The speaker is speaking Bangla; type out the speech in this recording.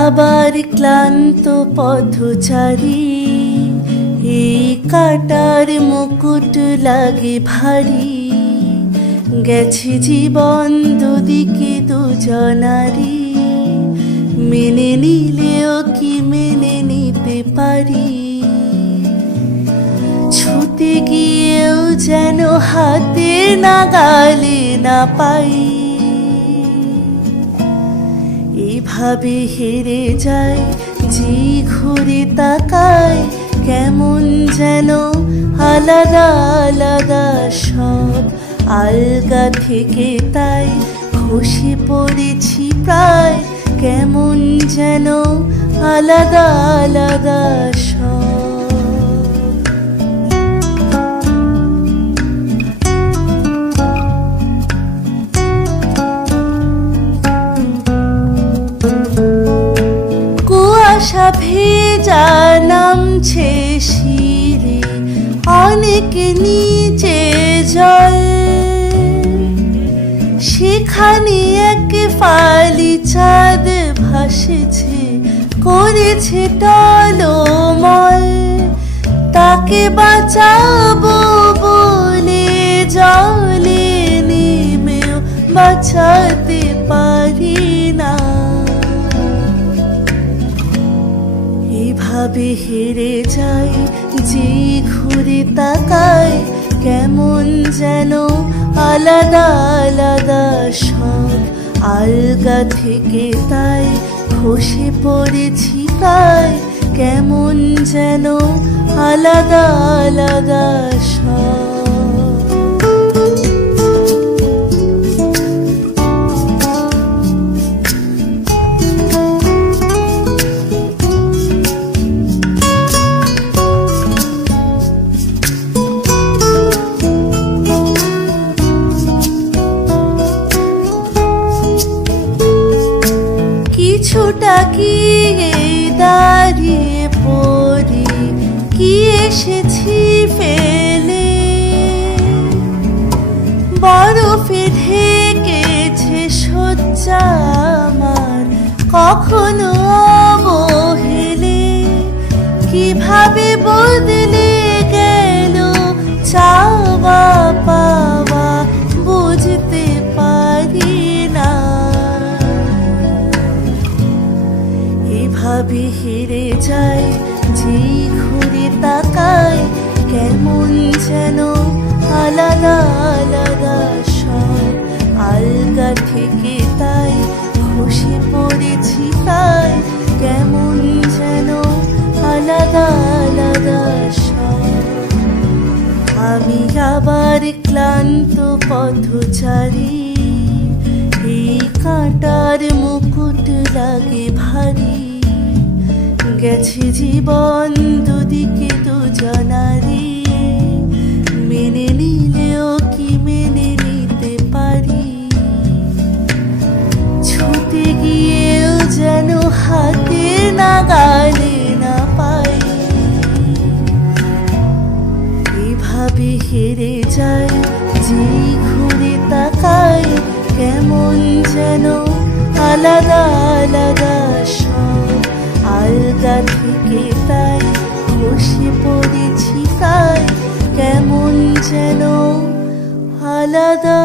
আবার ক্লান্ত পথচারী, এই কাটার মুকুট লাগে ভারী। গেছে জীবন দুদিকে দুজনারি, মেনে নিলেও কি মেনে নিতে পারি। ছুতে গিয়েও যেন হাতে নাগালে না পাই। এভাবে হেরে যায় যে ঘুরে তাকায়, কেমন যেন আলাদা আলাদা সব। আলগা থেকে তাই খসে পড়েছি প্রায়, কেমন যেন আলাদা আলাদা সব। কুয়াশা ভেজা নামছে শিরে, অনেক নিচে জল। সেখানে এক ফালি চাঁদ ভাসেছে, করেছে টলমল। তাকে বাঁচাবো বলে জলে নেমেও বাঁচাতে পারি না। এভাবে হেরে যায় যে ঘুরে তাকায়, কেমন যেন আলাদা আলাদা সব। আলগা থেকে তাই খসে পড়েছি প্রায়, কেমন যেন আলাদা আলাদা সব। কিছুটা কি দাঁড়িয়ে পড়ি, কি এসেছি ফেলে। বরফে ঢেকেছে শয্যা আমার, কখনো অবহেলে। কিভাবে বদলে গেল চাওয়া পাওয়া, বুঝতে পারি না। এভাবে হেরে যায় যে ঘুরে তাকায়, কেমন যেন আলাদা আলাদা সব। আলগা থেকে তাই খসে পড়েছি তাই, কেমন যেন আলাদা আলাদা সব। আমি আবার ক্লান্ত পথচারী, এই কাঁটার মুকুট লাগে ভারী। গেছে জীবন দুদিকে দুজনারি, মেনে নিলেও কি মেনে নিতে পারি। ছুতে গিয়েও যেন হাতে নাগালে না পাই। এভাবে হেরে যায় যে ঘুরে তাকায়, কেমন যেন আলাদা আলাদা সব। আলগা থেকে তাই খসে পড়েছি তাই, কেমন যেন আলাদা